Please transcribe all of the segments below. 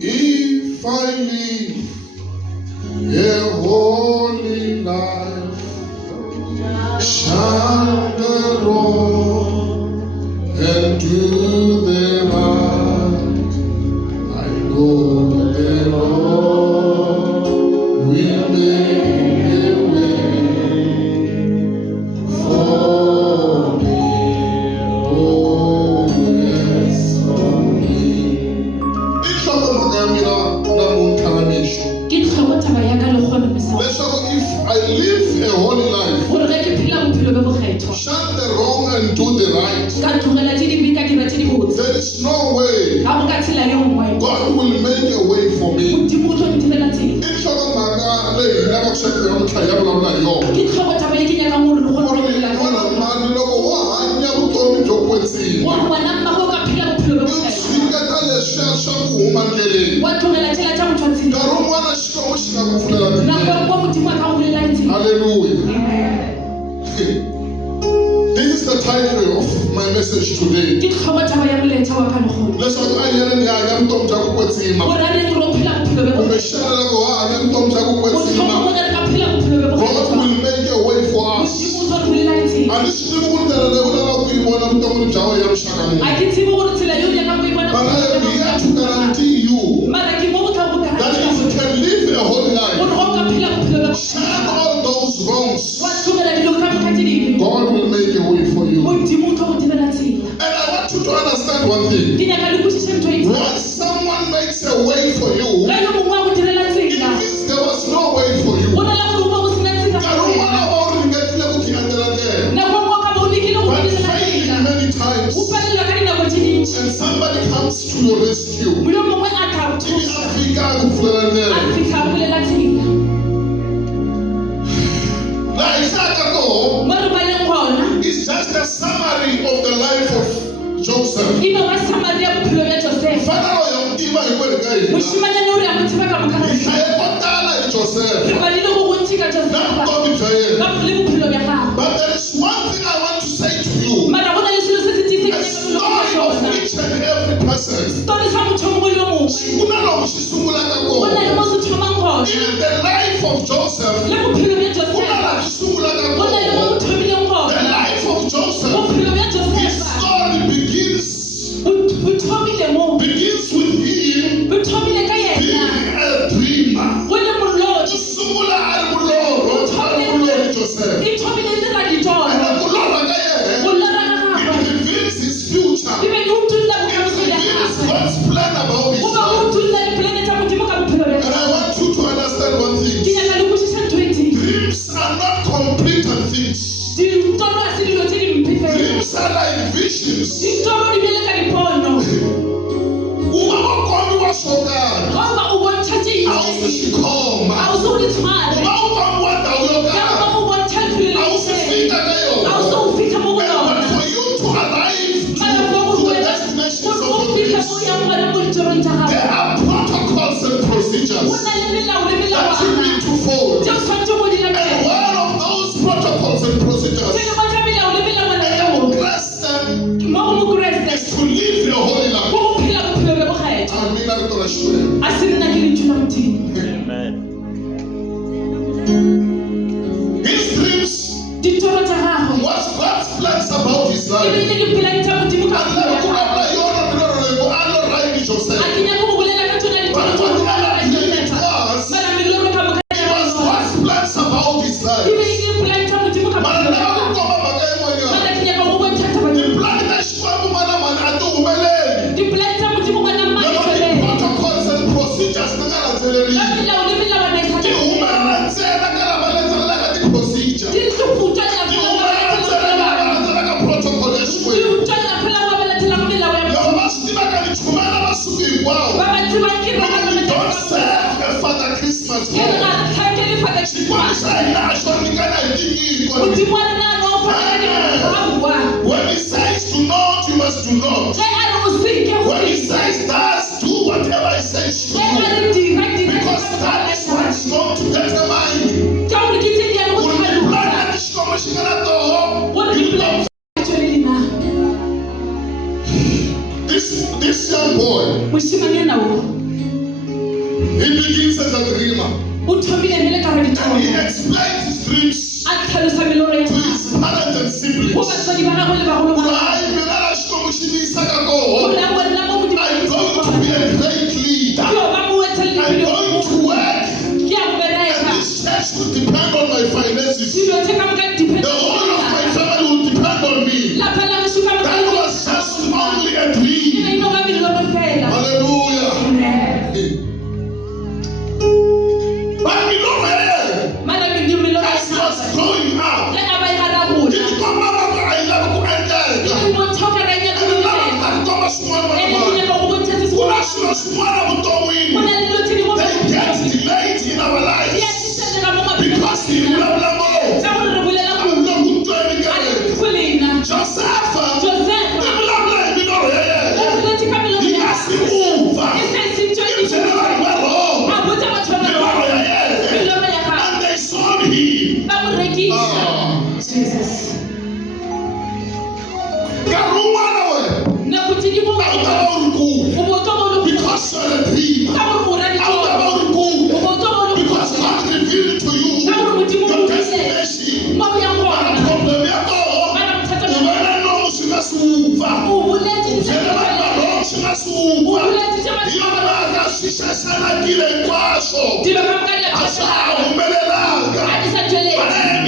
If I live a holy life, shall the wrong and do the right, I know the Lord will make a way for me. Oh, yes, for me. If I live a holy life, shun the wrong and do the right, there is no way God will make a way for me. Hallelujah. This is the title of my message today. God will make a way for us. But I am here to guarantee you that if you can live a holy life, shun all those wrongs, God will make a way for you. And I want you to understand one thing. Once someone makes a way for you, it means there was no way for you. But failing many times, and somebody comes to your rescue. It's just a summary of the life of Joseph. But there is one thing I want to say to you. A story of each and every person. In the life of Joseph, the life of Joseph, his story begins with him being a dreamer. Joseph. It reveals his future. It reveals God's plan about his life. And I want you to understand one thing. Dreams are not completed things. Dreams are like visions. There are protocols and procedures that you need to follow. And one of those protocols and procedures, is to live your holy life. Amen. His dreams was God's plans about his life. When he says do not, you must do not. When he says does, do whatever he says to do. Because that is what's going to determine you. dreams to his parents and siblings. I'm going to be a great leader. I'm going to work. And this church will depend on my finances. The whole of my family will depend on me. That was just only a dream. Hallelujah. But you know where? As he was growing up, they get delayed in our lives because he will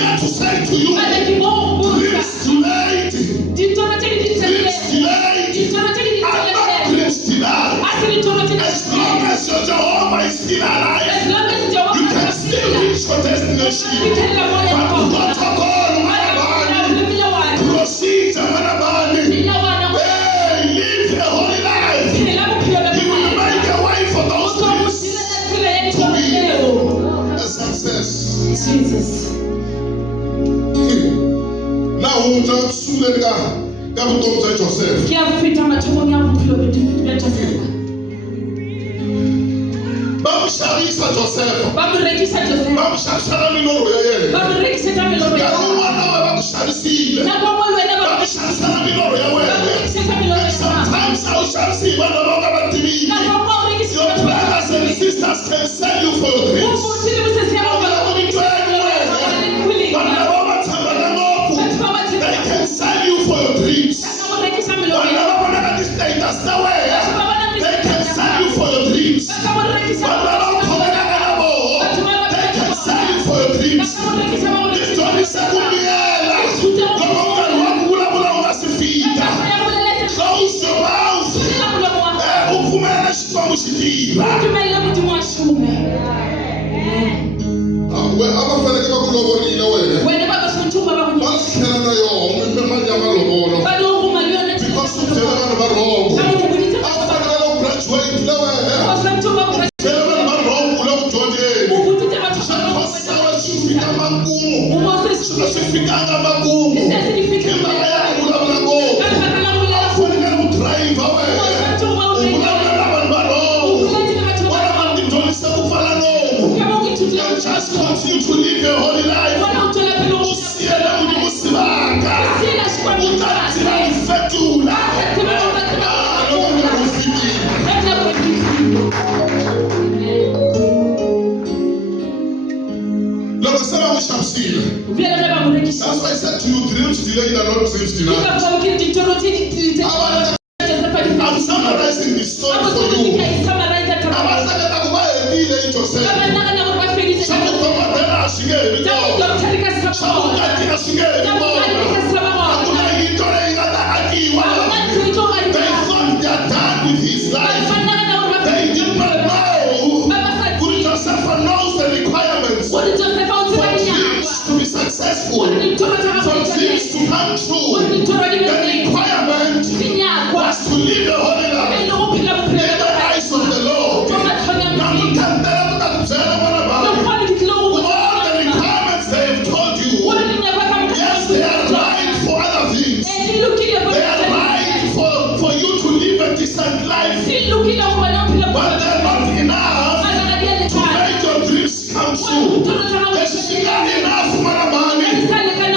have to say to you, please delayed. As long as your Jehovah is still alive, you can still reach your destination. But protocol, proceed, live a holy life. He will make a way for those things to be a success. Jesus. Now, we will soon Joseph. Bamsharisa Joseph. Bamsharisa Miloro yeye. Sometimes I shall see when no longer but TV. Your brothers and sisters can sell you for your dreams. They can sell you for your dreams. That's the way. They can sell you for your dreams. They can sell you for your dreams. This 22nd year, close your mouth. Just continue to live your holy life. That's why I said to you, dreams delayed are not dreams denied. I'm summarizing the story for you. They thought they are done with his life. They did not know. Joseph knows the requirements for dreams to be successful, for dreams to come true. The requirement was to live a holy life in the eyes of the Lord. All the requirements they have told you, yes, they are right for other things. They are right for you to live a decent life, but they're not enough to make your dreams come true. They're not enough,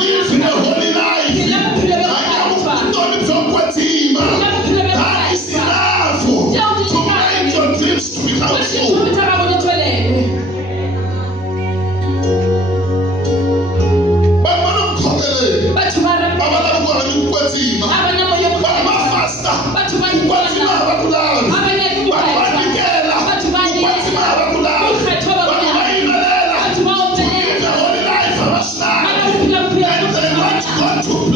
live in a holy life.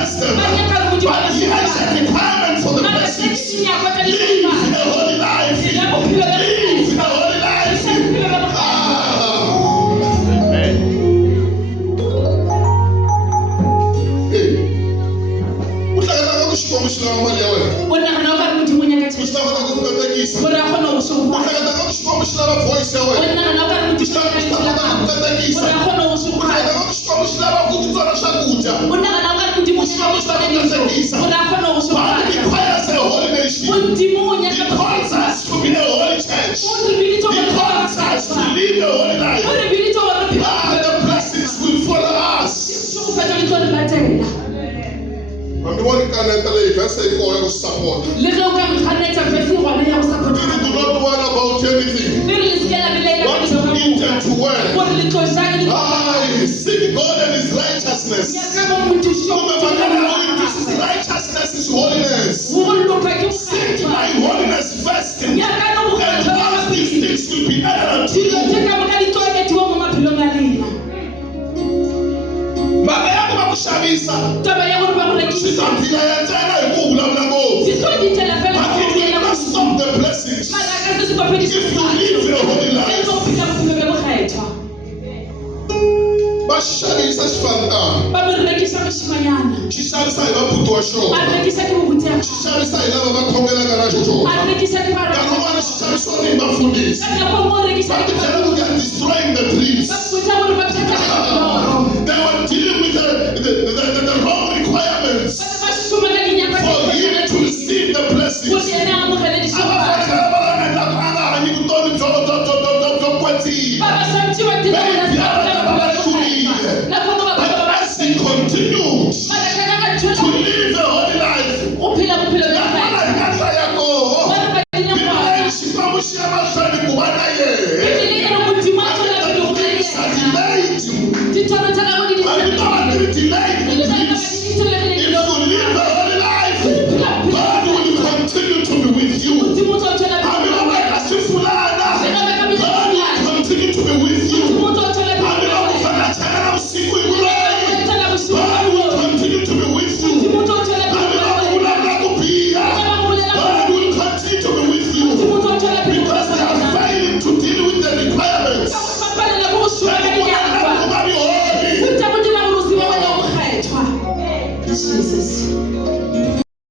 bless them. But he has a requirement for the blessings. Live in a holy life. Live in a holy life. Requires a holy nation. He calls us to be a holy church. He calls us to live a holy life. The blessings will follow us. I'm the one who can enter the verse and go and support. You do not worry about anything. What you intend to wear. Seek God and His righteousness. Righteousness is holiness. Seek my holiness first, and all these things will be added to you. Stop the blessings if you live your holy life. Bashishabisa xifanta xishavisa hi vabuti wa xona xishavisa hi lava va khongelaka na xona nkarhi wun'wana xishavisiwa ni hi vafundhisi va tibyela ku they are destroying the dreams. They were dealing with the wrong requirements for him to receive the blessings. Continue